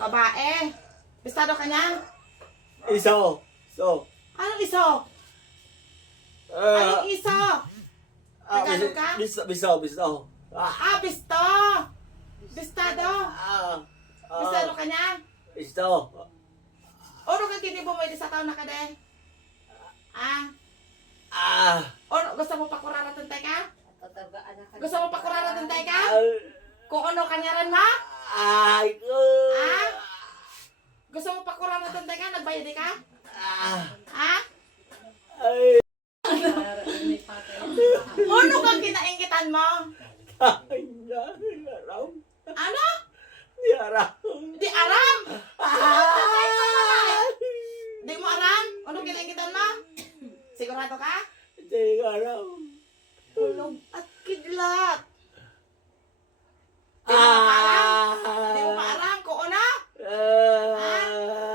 Babae. Bistado ka niya? Iso. So. Anong iso? Anong iso? Nagano ka? Bisto. Bisto! Bistado? Bistado ka niya? Bisto. Ano kang tinibo mo sa taon na ka de? Ah. Ano, gusto mo pakurara tantay ka? Gusto mo pakurara tantay ka? Kung ano kanyaran mo? Ay ko. Gusto mo pakurara tantay ka? Nagbayad ka? Ay. Ano kang kinaingitan mo? Ay na. Araw. Ano? Di araw. Di aram? Di mo aram? Ano kinaingitan mo? Sigurado ka? Di araw. Tulog at kidlat. Di mo paaram? Di mo paaram kung ano?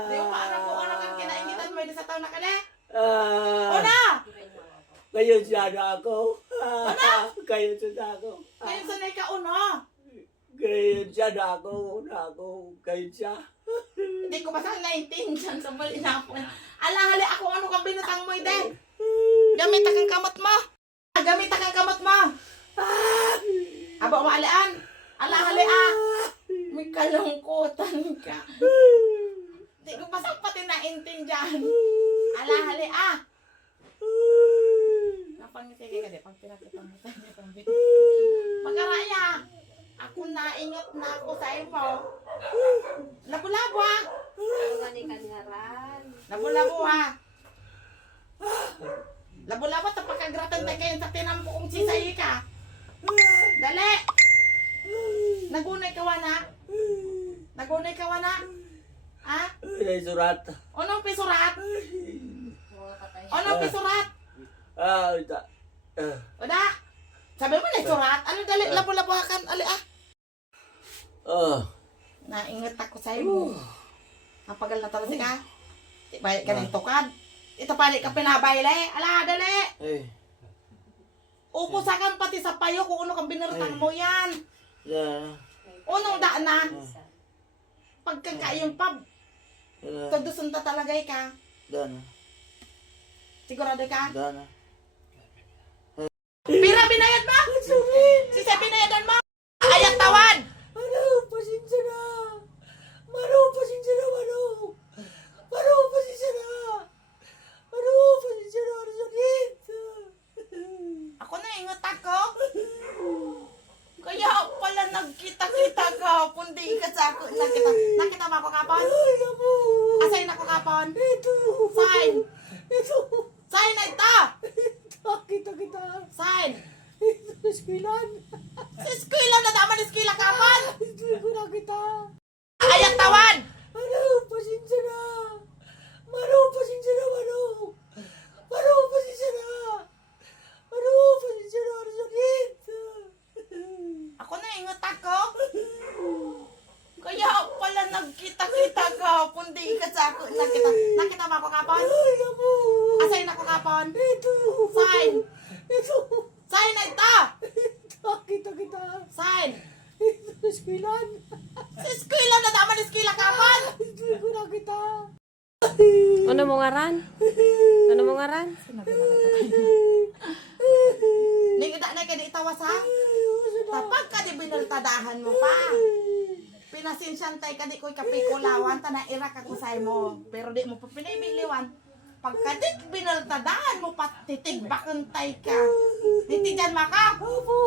Di mo paaram kung ano kang kinaingitan mo sa taon na ka de? Una! Kayo siya na ako. Kayo siya na ako. Ngayon sanay ka uno. Kayo siya na ako. Kayo siya. Hindi ko basta naintindihan sa bali na ako. Alahali ako ano kang binatang mo ide. Gamit kang kamot mo. Gamit kang kamot mo. Aba maalaan. Alahali May kalungkutan ka. Hindi ko basta pati naintindihan. Alahali Napangiti ka de pag pinakita mo tayo. Magaraya. Ako naingot na ako sa imo. Labo-labo Labo-labo Labo-labo tapos kagratan tayo kayo sa tinampo kong sisayi ka. Dali! Nagunay ka wana? Nagunay ka wana? Ay surat. Anong pisurat? Anong pisurat? Ita. Oda? Sabi mo na surat? Ano dali? Labo-labohakan? Ali Naingat ako sa imo. Napagal na talaga ka. Bayad ka ng tukad. Ito pali ka pinabayle. Ala, dali! Upusakan pati sa payo kung ano kang binartang mo yan. Unong daan na. Pagkakayong pub. Tudusun ta talaga ka. Sigurado ka? Pira binayad mo? Sisa binayadan mo? Ayat tawad! Pasensya na. Pasensya na. Sakit. Ako na ingot ako. Kaya pala nagkita-kita ka. Pundi ka sa ako. Nakita mo ako kapon? Asayin ako kapon? Sign! Sign na ito! Kita. Sign! Eskilan. Sa eskwela na naman eskwela kapon! Hindi ko na kita. Ayat tawad! Pasensya na. Pasensya na. Sakit. Ako na ingot ako. Kaya pala nagkita-kita ka. Pundi ka sa ako. Nakita mo ako kapon? Asayin ako kapon? Sign! Sign na ito! Kita. Sign! Eskilan. Sa eskwela na naman eskwela kapon! Hindi ko na kita. Ano mo ngaran? Ningida na kayo itawas ha? Tapag ka di binaltadahan mo pa. Pinasinsyan tay ka di ko'y kapikulawan, tanaira ka kusay mo. Pero di mo pa pinibiliwan. Pagka di binaltadahan mo pa, titigbakantay ka. Nitigan mo ka? Opo.